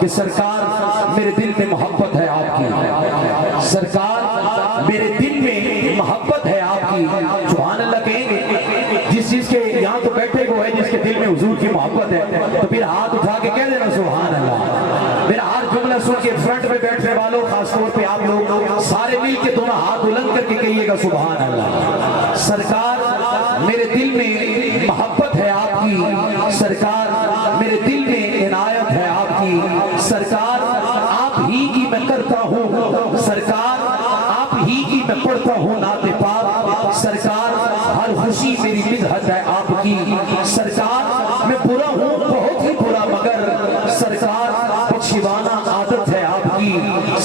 کہ سرکار میرے دل میں محبت ہے آپ کی، سرکار میرے دل میں محبت ہے آپ کی. سبحان اللہ کہیں گے. جس چیز کے یہاں تو بیٹھے وہ ہے جس کے دل میں حضور کی محبت ہے، تو پھر ہاتھ اٹھا کے کہہ دینا سبحان اللہ. میرا ہر جملہ سن کے فرنٹ میں بیٹھنے والوں، خاص طور پہ آپ لوگ سارے مل کے دونوں ہاتھ بلند کر کے کہیے گا سبحان اللہ. سرکار میرے دل میں محبت ہے آپ کی، سرکار میرے دل میں عنایت ہے آپ کی، سرکار آپ ہی کی میں کرتا ہوں، سرکار آپ ہی کی میں پڑھتا ہوں نعت پاک، سرکار ہر خوشی میری مدحت ہے آپ کی، سرکار میں برا ہوں بہت ہی برا مگر سرکار بخشیوانہ عادت ہے آپ کی،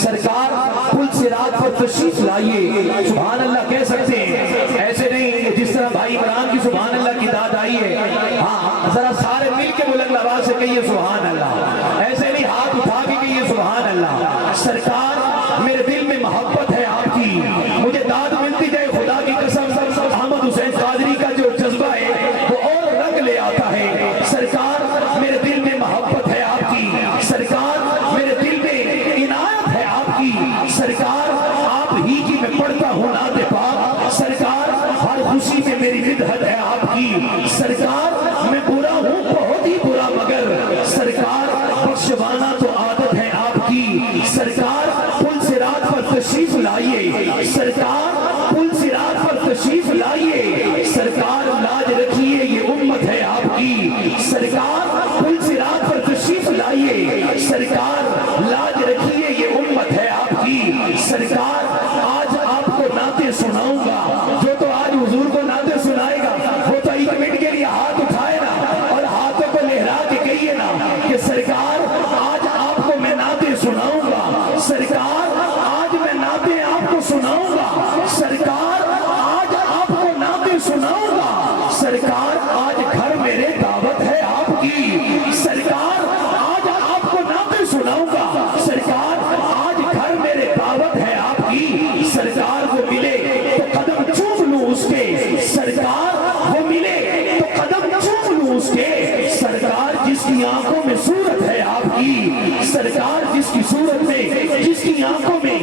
سرکار پل صراط پر تشریف لائیے. سبحان اللہ کہہ سکتے ہیں، ایسے نہیں جس طرح بھائی عمران کی سبحان اللہ کی داد آئی ہے. ہاں ذرا سارے مل کے بلند آواز سے کہیے سبحان اللہ، ایسے نہیں ہاتھ اٹھا کے کہیے سبحان اللہ. سرکار میرے دل میں محبت ہے آپ کی، مجھے داد ملتی جائے خدا کی قسم احمد حسین قادری کا جو جذبہ ہے وہ اور رنگ لے آتا ہے. سرکار میرے دل میں محبت ہے آپ کی، سرکار میرے دل میں عنایت ہے آپ کی، سرکار آپ ہی کی میں پڑھتا ہوں نعت پاک، سرکار ہر خوشی میں میری مدحت ہے آپ کی، سرکار میں برا ہوں بہت ہی برا مگر سرکار بخشوانہ تو عادت ہے آپ کی، سرکار پل صراط پر تشریف لائیے، سرکار پل صراط پر تشریف لائیے، سرکار لاج رکھیے یہ امت ہے آپ کی، سرکار پل صراط پر تشریف لائیے، سرکار لاج رکھیے یہ امت ہے آپ کی. سرکار آج آپ کو نعتیں سناؤں گا، جو تو آج حضور کو نعتیں سنائے گا وہ تو ایک منٹ کے لیے ہاتھ اٹھائے نا اور ہاتھوں کو لہرا کے کہیے نا کہ سرکار آج آپ کو میں نعتیں سناؤں گا، سرکار آج میں نعتیں آپ کو سناؤں گا، سرکار آج آپ کو نعتیں سناؤں گا، سرکار آج گھر میرے دعوت ہے آپ کی، سرکار آج آپ کو نعتیں سناؤں گا، سرکار آج گھر میرے دعوت ہے آپ کی. سرکار وہ ملے تو قدم چوم لوں اس کے، سرکار وہ ملے تو قدم چوم لوں اس کے، سرکار جس کی آنکھوں میں صورت ہے آپ کی، سرکار جس کی صورت میں جس کی آنکھوں میں